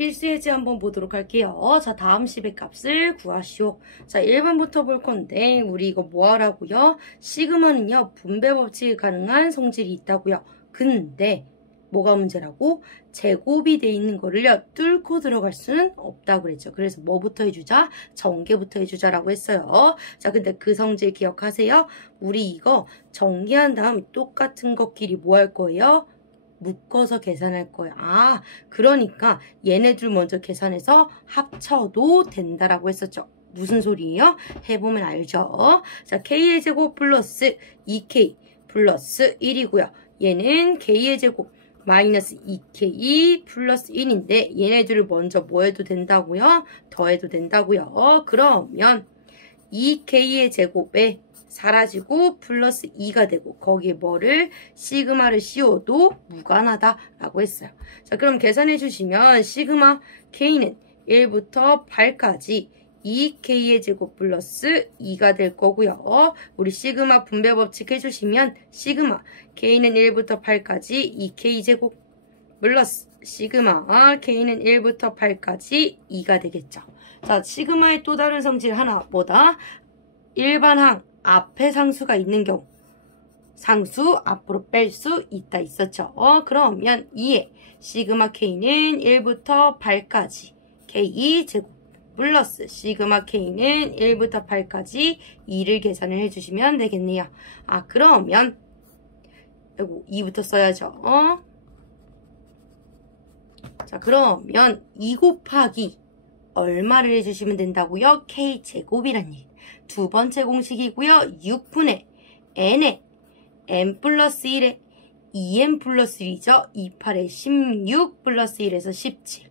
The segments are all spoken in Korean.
필수 예제 한번 보도록 할게요. 자, 다음 식의 값을 구하시오. 자, 1번부터 볼 건데 우리 이거 뭐 하라고요? 시그마는요, 분배 법칙이 가능한 성질이 있다고요. 근데 뭐가 문제라고? 제곱이 돼 있는 거를요, 뚫고 들어갈 수는 없다고 그랬죠. 그래서 뭐부터 해주자? 전개부터 해주자라고 했어요. 자, 근데 그 성질 기억하세요? 우리 이거 전개한 다음 똑같은 것끼리 뭐 할 거예요? 묶어서 계산할 거예요. 아, 그러니까 얘네들 먼저 계산해서 합쳐도 된다라고 했었죠. 무슨 소리예요? 해보면 알죠. 자, k의 제곱 플러스 2k 플러스 1이고요. 얘는 k의 제곱 마이너스 2k 플러스 1인데 얘네들을 먼저 뭐 해도 된다고요? 더해도 된다고요. 그러면 2k의 제곱에 사라지고 플러스 2가 되고 거기에 뭐를 시그마를 씌워도 무관하다라고 했어요. 자, 그럼 계산해 주시면 시그마 k는 1부터 8까지 2k의 제곱 플러스 2가 될 거고요. 우리 시그마 분배 법칙 해주시면 시그마 k는 1부터 8까지 2k 제곱 플러스 시그마 k는 1부터 8까지 2가 되겠죠. 자, 시그마의 또 다른 성질 하나 뭐다? 일반항 앞에 상수가 있는 경우 상수 앞으로 뺄 수 있다 있었죠. 그러면 2에 시그마 k는 1부터 8까지 k 제곱 플러스 시그마 k는 1부터 8까지 2를 계산을 해주시면 되겠네요. 아, 그러면 이거 2부터 써야죠. 자, 그러면 2 곱하기 얼마를 해주시면 된다고요? k제곱이란 얘기. 두 번째 공식이고요. 6분의 n에 n 플러스 1에 2n 플러스 1이죠. 2, 8에 16 플러스 1에서 17.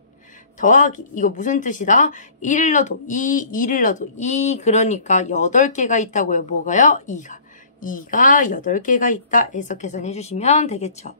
더하기 이거 무슨 뜻이다? 1을 넣어도 2, 2를 넣어도 2, 그러니까 8개가 있다고요. 뭐가요? 2가 8개가 있다 해서 계산해 주시면 되겠죠.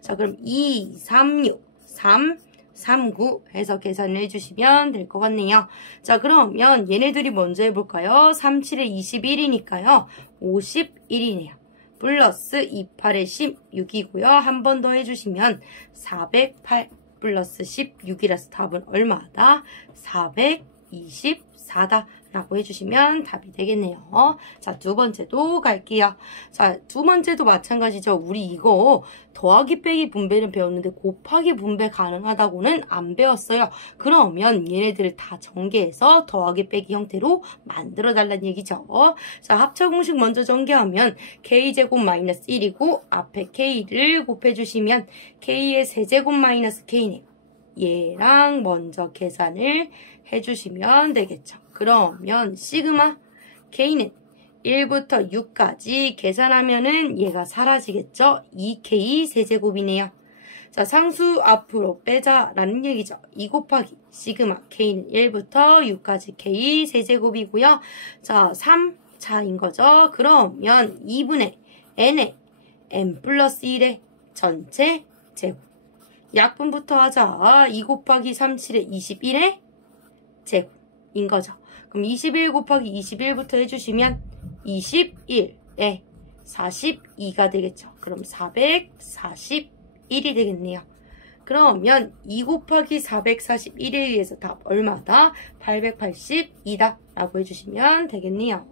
자, 그럼 2, 3, 6, 3, 3, 9 해서 계산을 해주시면 될 것 같네요. 자, 그러면 얘네들이 먼저 해볼까요? 3, 7에 21이니까요. 51이네요. 플러스 2, 8에 16이고요. 한 번 더 해주시면 408 플러스 16이라서 답은 얼마다? 424다 라고 해주시면 답이 되겠네요. 자, 두 번째도 갈게요. 자, 두 번째도 마찬가지죠. 우리 이거 더하기 빼기 분배는 배웠는데 곱하기 분배 가능하다고는 안 배웠어요. 그러면 얘네들을 다 전개해서 더하기 빼기 형태로 만들어 달라는 얘기죠. 자, 합차 공식 먼저 전개하면 k제곱 마이너스 1이고 앞에 k를 곱해주시면 k의 세제곱 마이너스 k네요. 얘랑 먼저 계산을 해주시면 되겠죠. 그러면 시그마 k는 1부터 6까지 계산하면은 얘가 사라지겠죠. 2k 세제곱이네요. 자, 상수 앞으로 빼자라는 얘기죠. 2 곱하기 시그마 k는 1부터 6까지 k 세제곱이고요. 자, 3차인 거죠. 그러면 2분의 n에 n 플러스 1의 전체 제곱. 약분부터 하자. 2 곱하기 3, 7에 21의 제곱인 거죠. 그럼 21 곱하기 21부터 해주시면 21에 42가 되겠죠. 그럼 441이 되겠네요. 그러면 2 곱하기 441에 의해서 답 얼마다? 882다 라고 해주시면 되겠네요.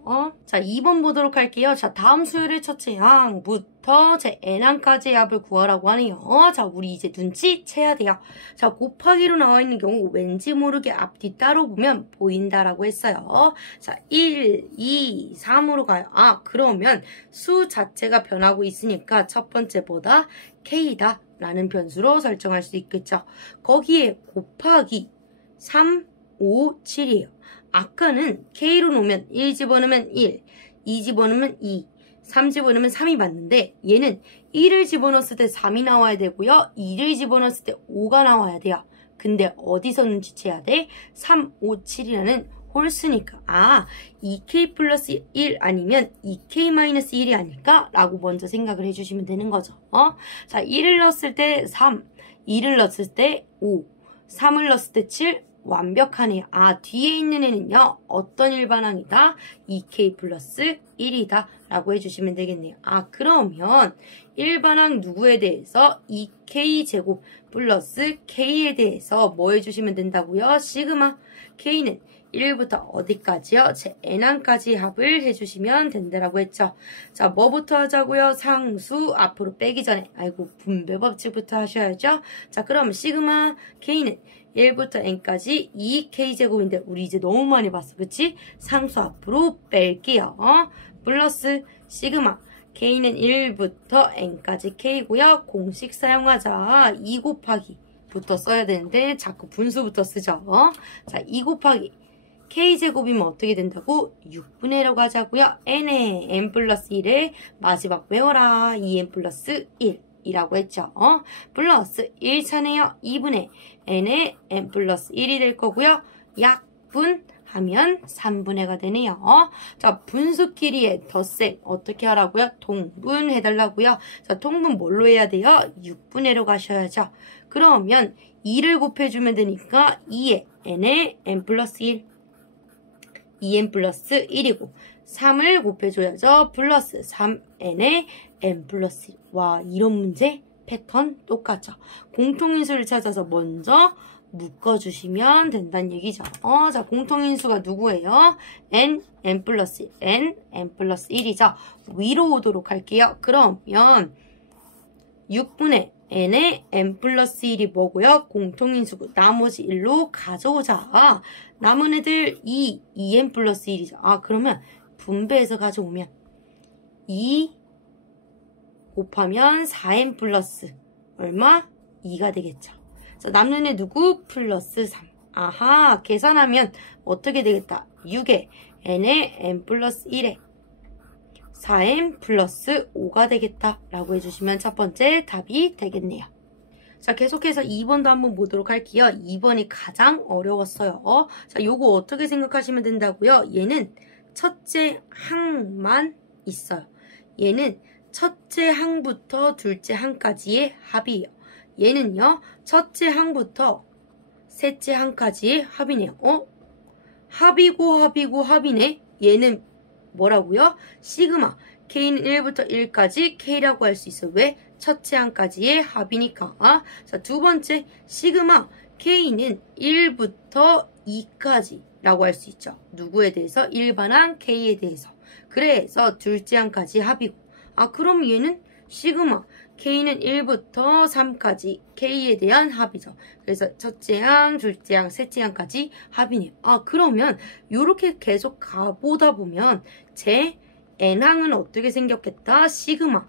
자, 2번 보도록 할게요. 자, 다음 수열의 첫째 항부터 제 n항까지의 합을 구하라고 하네요. 자, 우리 이제 눈치채야 돼요. 자, 곱하기로 나와 있는 경우 왠지 모르게 앞뒤 따로 보면 보인다라고 했어요. 자, 1, 2, 3으로 가요. 아, 그러면 수 자체가 변하고 있으니까 첫 번째보다 k다 라는 변수로 설정할 수 있겠죠. 거기에 곱하기 3, 5, 7이에요. 아까는 k로 놓으면 1 집어넣으면 1, 2 집어넣으면 2, 3 집어넣으면 3이 맞는데 얘는 1을 집어넣었을 때 3이 나와야 되고요. 2를 집어넣었을 때 5가 나와야 돼요. 근데 어디서 눈치채야 돼? 3, 5, 7이라는 홀수니까 아, 2k 플러스 1 아니면 2k 마이너스 1이 아닐까? 라고 먼저 생각을 해주시면 되는 거죠. 자, 1을 넣었을 때 3, 2를 넣었을 때 5, 3을 넣었을 때 7, 완벽하네요. 아, 뒤에 있는 애는요, 어떤 일반항이다? 2k 플러스 1이다. 라고 해주시면 되겠네요. 아, 그러면 일반항 누구에 대해서 2k 제곱 플러스 k에 대해서 뭐 해주시면 된다고요? 시그마 k는 1부터 어디까지요? 제 n항까지 합을 해주시면 된다라고 했죠. 자, 뭐부터 하자고요? 상수 앞으로 빼기 전에 아이고 분배 법칙부터 하셔야죠. 자, 그럼 시그마 k는 1부터 n까지 2k제곱인데 우리 이제 너무 많이 봤어. 그치? 상수 앞으로 뺄게요. 플러스 시그마 k는 1부터 n까지 k고요. 공식 사용하자. 2 곱하기 부터 써야 되는데 자꾸 분수부터 쓰죠. 자, 2 곱하기 k제곱이면 어떻게 된다고? 6분의 1라고 하자고요. n에 n 플러스 1에 마지막 외워라. 2n 플러스 1 이라고 했죠. 플러스 1차네요. 2분의 n에 n 플러스 1이 될 거고요. 약분하면 3분의가 되네요. 자, 분수끼리의 덧셈 어떻게 하라고요? 통분해달라고요. 자, 통분 뭘로 해야 돼요? 6분의로 가셔야죠. 그러면 2를 곱해주면 되니까 2에 n에 n 플러스 1 2n 플러스 1이고 3을 곱해줘야죠. 플러스 3n에 n 플러스 1. 와, 이런 문제 패턴 똑같죠. 공통인수를 찾아서 먼저 묶어주시면 된다는 얘기죠. 자, 공통인수가 누구예요? n 플러스 1, n 플러스 1이죠. 위로 오도록 할게요. 그러면 6분의 n에 n 플러스 1이 뭐고요? 공통인수고 나머지 1로 가져오자. 남은 애들 2n 플러스 1이죠. 아, 그러면 분배해서 가져오면 2 곱하면 4n 플러스 얼마? 2가 되겠죠. 자, 남는 애 누구? 플러스 3. 아하, 계산하면 어떻게 되겠다? 6에 n에 n 플러스 1에 4n 플러스 5가 되겠다 라고 해주시면 첫 번째 답이 되겠네요. 자, 계속해서 2번도 한번 보도록 할게요. 2번이 가장 어려웠어요. 자, 요거 어떻게 생각하시면 된다고요? 얘는 첫째 항만 있어요. 얘는 첫째 항부터 둘째 항까지의 합이에요. 얘는요, 첫째 항부터 셋째 항까지의 합이네요. 합이고 합이네. 얘는 뭐라고요? 시그마 k는 1부터 1까지 k라고 할 수 있어요. 왜? 첫째 항까지의 합이니까. 자, 두 번째 시그마 k는 1부터 2까지 라고 할 수 있죠. 누구에 대해서? 일반항 k에 대해서. 그래서 둘째 항까지 합이고. 그럼 얘는 시그마 k는 1부터 3까지 k에 대한 합이죠. 그래서 첫째 항, 둘째 항, 셋째 항까지 합이네요. 그러면 이렇게 계속 가보다 보면 제 n항은 어떻게 생겼겠다? 시그마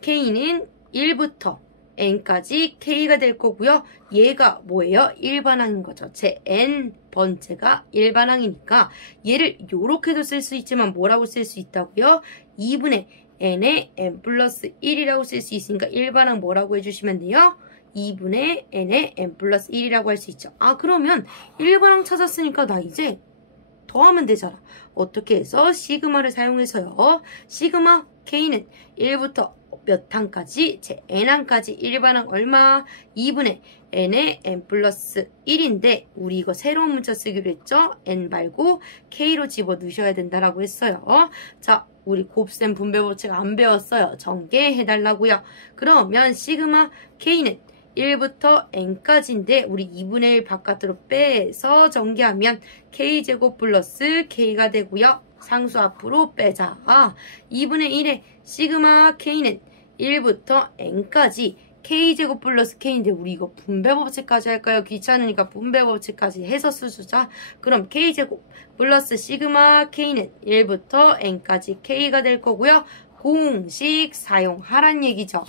k는 1부터 n까지 k가 될 거고요. 얘가 뭐예요? 일반항인 거죠. 제 n번째가 일반항이니까 얘를 요렇게도 쓸 수 있지만 뭐라고 쓸 수 있다고요? 2분의 n에 n 플러스 1이라고 쓸 수 있으니까 일반항 뭐라고 해주시면 돼요? 2분의 n에 n 플러스 1이라고 할 수 있죠. 그러면 일반항 찾았으니까 나 이제 더하면 되잖아. 어떻게 해서? 시그마를 사용해서요. 시그마 k는 1부터 몇 항까지? 제 n항까지 일반항 얼마? 2분의 n에 n 플러스 1인데 우리 이거 새로운 문자 쓰기로 했죠? n 말고 k로 집어 넣으셔야 된다라고 했어요. 자, 우리 곱셈 분배 법칙 안 배웠어요. 전개해달라고요. 그러면 시그마 k는 1부터 n까지인데 우리 2분의 1 바깥으로 빼서 전개하면 k제곱 플러스 k가 되고요. 상수 앞으로 빼자. 2분의 1에 시그마 k는 1부터 n까지 k제곱 플러스 k인데 우리 이거 분배 법칙까지 할까요? 귀찮으니까 분배 법칙까지 해서 쓰자. 그럼 k제곱 플러스 시그마 k는 1부터 n까지 k가 될 거고요. 공식 사용하란 얘기죠.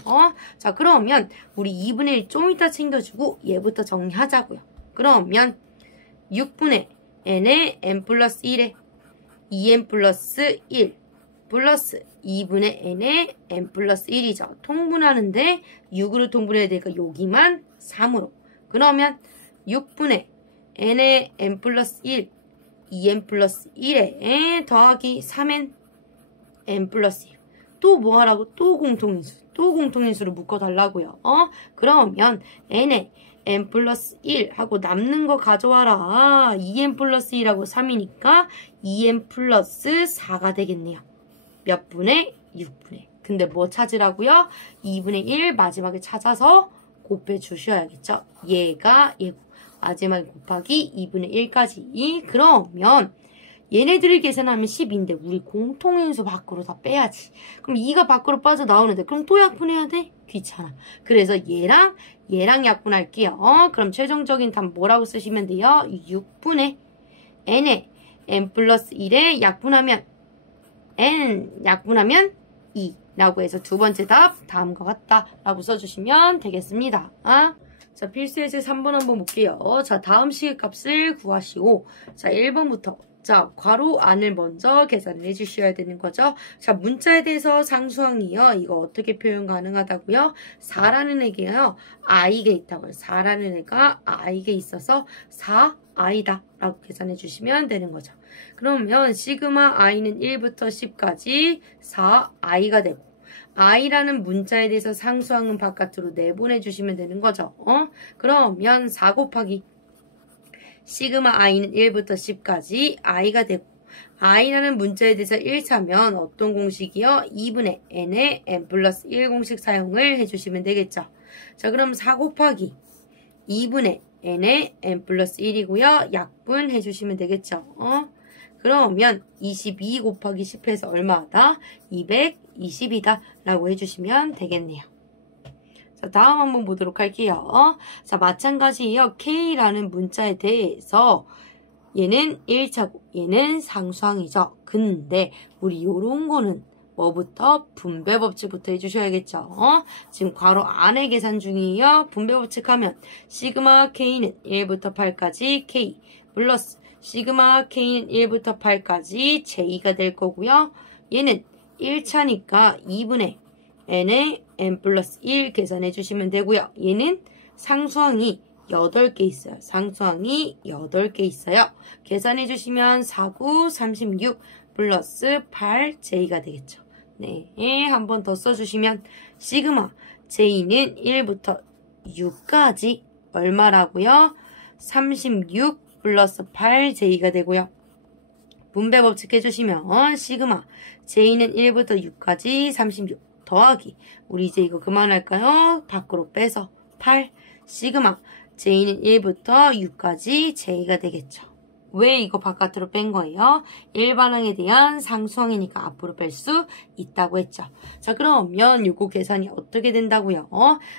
자, 그러면 우리 2분의 1 좀 이따 챙겨주고 얘부터 정리하자고요. 그러면 6분의 n에 n 플러스 1에 2n 플러스 1 플러스 2분의 n에 n 플러스 1이죠. 통분하는데 6으로 통분해야 되니까 여기만 3으로. 그러면 6분의 n에 n 플러스 1 2n 플러스 1에 더하기 3n n 플러스 1. 또 뭐 하라고? 또 공통인수. 또 공통인수를 묶어달라고요. 그러면 n에 n 플러스 1 하고 남는 거 가져와라. 2n 플러스 1하고 3이니까 2n 플러스 4가 되겠네요. 몇 분의? 6분의. 근데 뭐 찾으라고요? 2분의 1 마지막에 찾아서 곱해 주셔야겠죠. 얘가 얘고 마지막에 곱하기 2분의 1까지. 그러면 얘네들을 계산하면 10인데 우리 공통인수 밖으로 다 빼야지. 그럼 2가 밖으로 빠져나오는데 그럼 또 약분해야 돼? 귀찮아. 그래서 얘랑 약분할게요. 그럼 최종적인 답 뭐라고 쓰시면 돼요? 6분의 n에 n 플러스 1에 약분하면 2 라고 해서 두 번째 답 다음과 같다 라고 써주시면 되겠습니다. 자, 필수예제 3번 한번 볼게요. 자, 다음 식의 값을 구하시오. 자, 1번부터. 자, 괄호 안을 먼저 계산을 해주셔야 되는 거죠. 자, 문자에 대해서 상수항이요. 이거 어떻게 표현 가능하다고요? 4라는 애가요. i가 있다고요. 4라는 애가 i가 있어서 4i다 라고 계산해 주시면 되는 거죠. 그러면 시그마 i는 1부터 10까지 4i가 되고 i라는 문자에 대해서 상수항은 바깥으로 내보내 주시면 되는 거죠. 그러면 4 곱하기 시그마 i는 1부터 10까지 i가 되고 i라는 문자에 대해서 1차면 어떤 공식이요? 2분의 n의 n 플러스 1 공식 사용을 해주시면 되겠죠. 자, 그럼 4 곱하기 2분의 n의 n 플러스 1이고요. 약분 해주시면 되겠죠. 그러면 22 곱하기 10해서 얼마다? 220이다 라고 해주시면 되겠네요. 자, 다음 한번 보도록 할게요. 자, 마찬가지예요. K라는 문자에 대해서 얘는 1차고 얘는 상수항이죠. 근데 우리 요런 거는 뭐부터? 분배법칙부터 해주셔야겠죠. 지금 괄호 안에 계산 중이에요. 분배법칙 하면 시그마 K는 1부터 8까지 K 플러스 시그마 K는 1부터 8까지 J가 될 거고요. 얘는 1차니까 2분의 n의 n 플러스 1 계산해 주시면 되고요. 얘는 상수항이 8개 있어요. 상수항이 8개 있어요. 계산해 주시면 4, 9, 36 플러스 8J가 되겠죠. 네, 한 번 더 써주시면 시그마 J는 1부터 6까지 얼마라고요? 36 플러스 8J가 되고요. 분배법칙 해주시면 시그마 J는 1부터 6까지 36 더하기 우리 이제 이거 그만할까요? 밖으로 빼서 8 시그마 J는 1부터 6까지 J가 되겠죠. 왜 이거 바깥으로 뺀 거예요? 일반항에 대한 상수항이니까 앞으로 뺄 수 있다고 했죠. 자, 그러면 요거 계산이 어떻게 된다고요?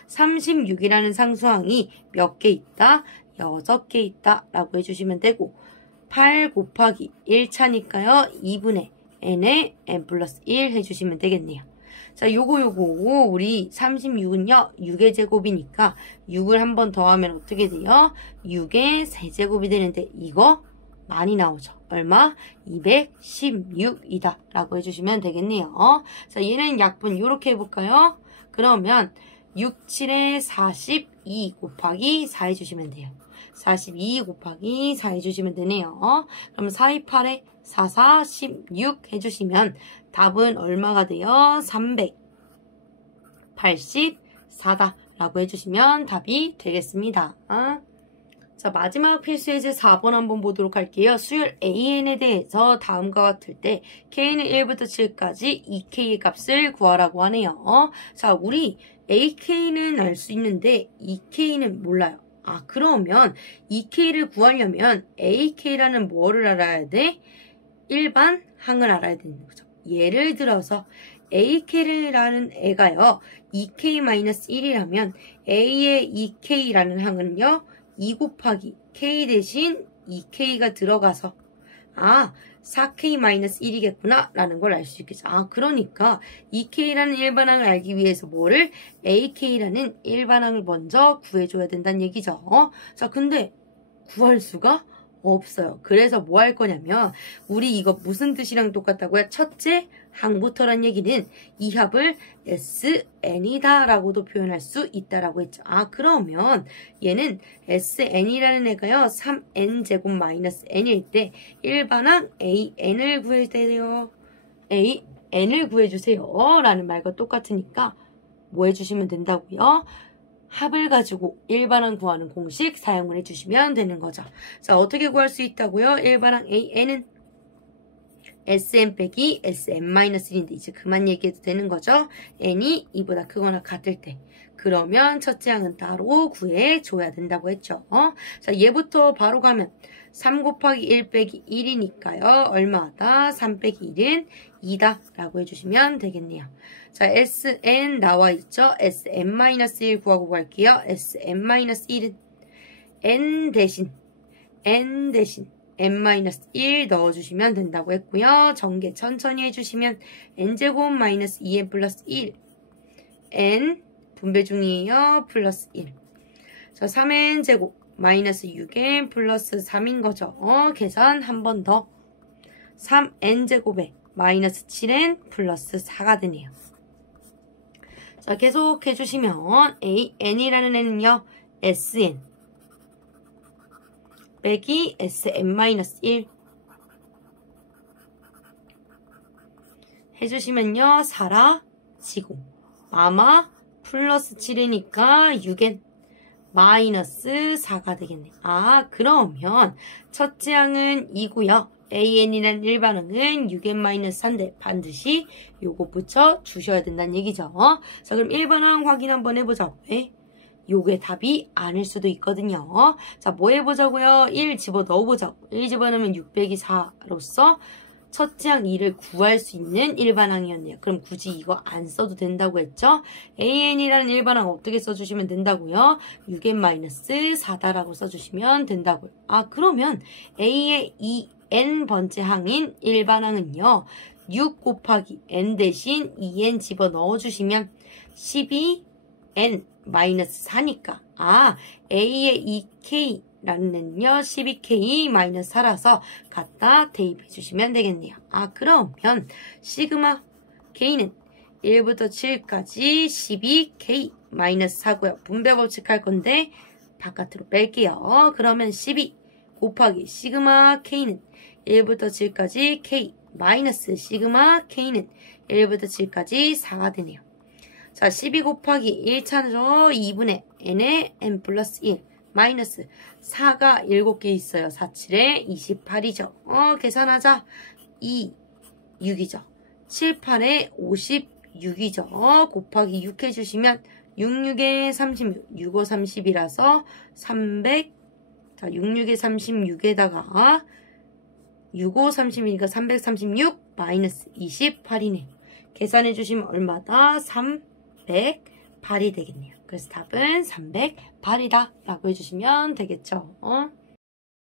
36이라는 상수항이 몇 개 있다? 6개 있다 라고 해주시면 되고 8 곱하기 1차니까요. 2분의 n의 n 플러스 1 해주시면 되겠네요. 자, 요거 우리 36은요 6의 제곱이니까 6을 한 번 더하면 어떻게 돼요? 6의 세제곱이 되는데 이거 많이 나오죠. 얼마? 216이다 라고 해주시면 되겠네요. 자, 얘는 약분 요렇게 해볼까요? 그러면 6, 7에 42 곱하기 4 해주시면 돼요. 42 곱하기 4 해주시면 되네요. 그럼 4, 2, 8에 4, 4, 16 해주시면 답은 얼마가 돼요? 384다 라고 해주시면 답이 되겠습니다. 자, 마지막 필수예제 4번 한번 보도록 할게요. 수열 AN에 대해서 다음과 같을 때 K는 1부터 7까지 2K의 값을 구하라고 하네요. 자, 우리 AK는 알 수 있는데 2K는 몰라요. 그러면 2K를 구하려면 AK라는 뭐를 알아야 돼? 일반 항을 알아야 되는 거죠. 예를 들어서 AK라는 애가요. 2K-1이라면 A의 2K라는 항은요. 2 곱하기 K 대신 2K가 들어가서 4K-1이겠구나 라는 걸 알 수 있겠죠. 그러니까 2K라는 일반항을 알기 위해서 뭐를? AK라는 일반항을 먼저 구해줘야 된다는 얘기죠. 자, 근데 구할 수가 없어요. 그래서 뭐 할 거냐면 우리 이거 무슨 뜻이랑 똑같다고요? 첫째 항부터란 얘기는 이 합을 SN이다 라고도 표현할 수 있다라고 했죠. 그러면 얘는 SN이라는 애가요 3n제곱 마이너스 n일 때 일반항 AN을 구해주세요. AN을 구해주세요 라는 말과 똑같으니까 뭐 해주시면 된다고요? 합을 가지고 일반항 구하는 공식 사용을 해주시면 되는 거죠. 자, 어떻게 구할 수 있다고요? 일반항 AN은 Sn 빼기 Sn-1인데 이제 그만 얘기해도 되는 거죠. n이 2보다 크거나 같을 때. 그러면 첫째 항은 따로 구해줘야 된다고 했죠. 자, 얘부터 바로 가면 3 곱하기 1 빼기 1이니까요. 얼마다? 3 빼기 1은 2다 라고 해주시면 되겠네요. 자, Sn 나와 있죠. Sn-1 구하고 갈게요. Sn-1은 n 대신 n-1 넣어주시면 된다고 했고요. 전개 천천히 해주시면 n제곱 마이너스 2n 플러스 1 n 분배 중이에요. 플러스 1 자, 3n제곱 마이너스 6n 플러스 3인 거죠. 계산 한 번 더 3n제곱에 마이너스 7n 플러스 4가 되네요. 자, 계속 해주시면 n이라는 애는요. sn 빼기 Sn-1 해주시면요. 사라지고 아마 플러스 7이니까 6n 마이너스 4가 되겠네. 아, 그러면 첫째 항은 2고요. AN이라는 일반항은 6n-4인데 반드시 요거 붙여 주셔야 된다는 얘기죠. 자, 그럼 일반항 확인 한번 해보자고. 요게 답이 아닐 수도 있거든요. 자, 뭐 해보자고요? 1 집어넣어보자고. 1 집어넣으면 6 빼기 4로서 첫째 항 2를 구할 수 있는 일반항이었네요. 그럼 굳이 이거 안 써도 된다고 했죠? AN이라는 일반항 어떻게 써주시면 된다고요? 6n-4다라고 써주시면 된다고요. 아, 그러면 A의 2n번째 항인 일반항은요. 6 곱하기 n 대신 2n 집어넣어주시면 12n 마이너스 4니까 A의 2K라는 애는요 12K 마이너스 4라서 갖다 대입해 주시면 되겠네요. 그러면 시그마 K는 1부터 7까지 12K 마이너스 4고요. 분배 법칙 할 건데 바깥으로 뺄게요. 그러면 12 곱하기 시그마 K는 1부터 7까지 K 마이너스 시그마 K는 1부터 7까지 4가 되네요. 자, 12 곱하기 1차죠. 2분의 n의 n 플러스 1 마이너스 4가 7개 있어요. 4, 7에 28이죠. 계산하자. 2, 6이죠. 7, 8에 56이죠. 곱하기 6 해주시면 6, 6에 36, 6, 5, 30이라서 300, 자, 6, 6에 36에다가 6, 5, 30이니까 336 마이너스 28이네. 계산해주시면 얼마다? 308이 되겠네요. 그래서 답은 308이다 라고 해주시면 되겠죠.